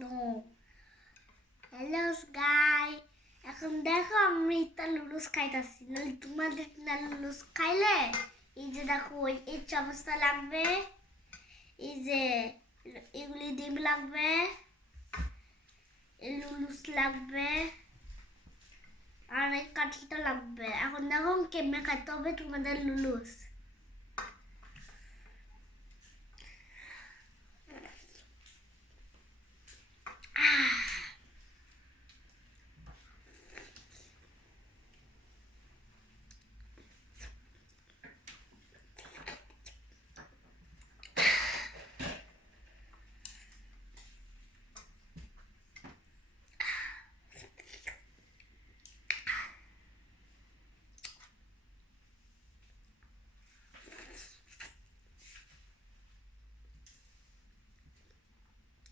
No. Hello guy, এখন দেখো আমি তা লুলুস খাইতাছি, নাহলে তোমাদের না লুলুস খাইলে এই যে দেখো এই চামচটা লাগবে, এই যে এগুলি ডিম লাগবে, এই লুলুস লাগবে আর এই কাঠিটা লাগবে। এখন দেখো কেমনে খাইতে হবে তোমাদের লুলুস।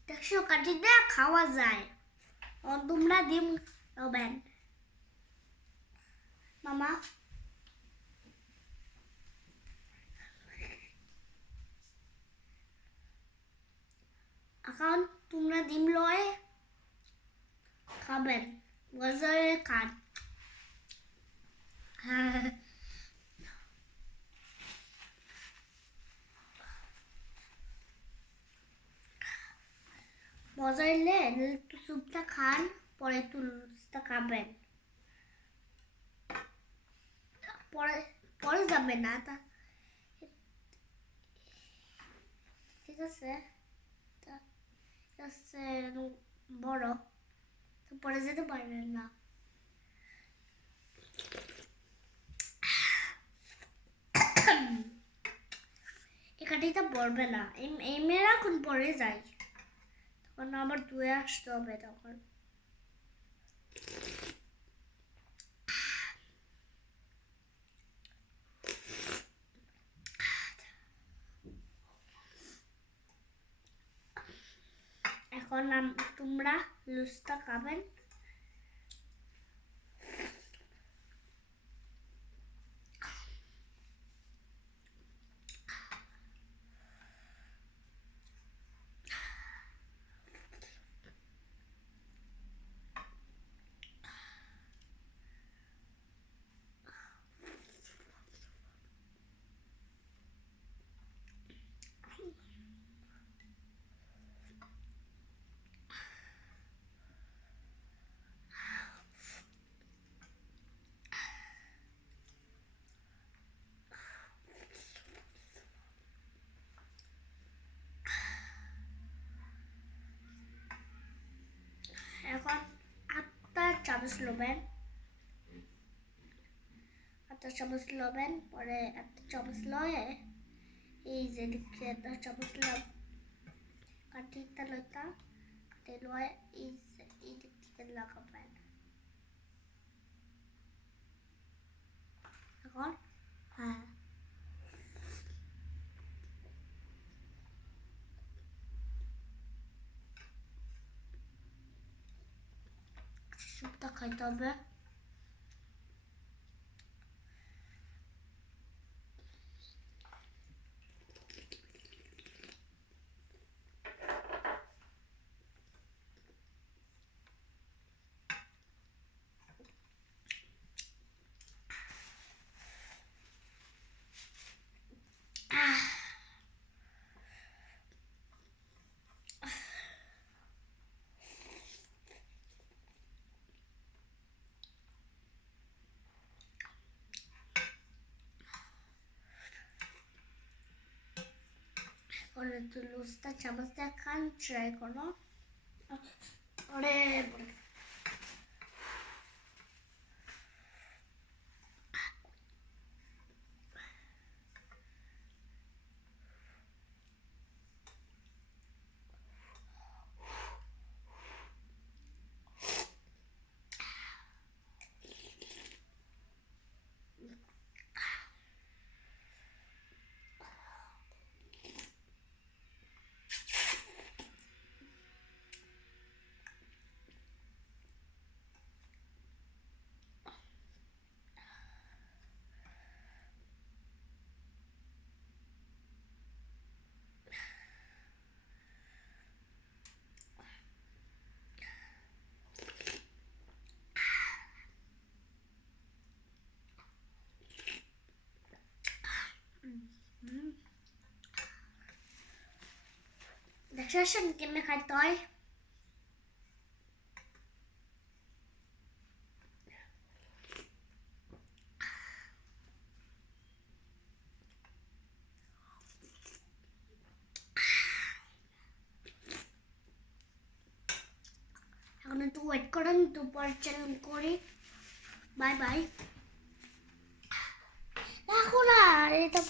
দেখছো কাঠিটা খাওয়া যায়। তোমরা ডিম খাবেন মামা। এখন তোমরা ডিম লয় খাবেন, মজারে খান। মজা হইলে একটু স্যুপটা খান, পরে একটু লুচটা খাবেন, পরে পরে যাবে না তা ঠিক আছে। ঠিক আছে, বড় তো পরে যেতে পারবেন না। এখানেটা পড়বে না, এই মেয়েরা এখন পরে যায়, তখন আবার ধুয়ে আসতে হবে তখন। এখন তোমরা লুচটা খাবেন। এখন আটটা চামচ লবেন, পরে একটা চামচ লয়ে এই যে দিকে একটা চামচ লব কাঠিটা লইতা কাঠি লয়ে এই দিক থেকে লাগাবেন। এখন হ্যাঁ, স্যুপটা খাইতে হবে। এখন একটু লুচটা চামচ দিয়ে খান, ট্রাই করো। ওরে শাসন কেমনে খাইতে হয়। এখন একটু ওয়েট করেন, দুপুর চ্যানেল করি। Bye bye. রাখো না এটা।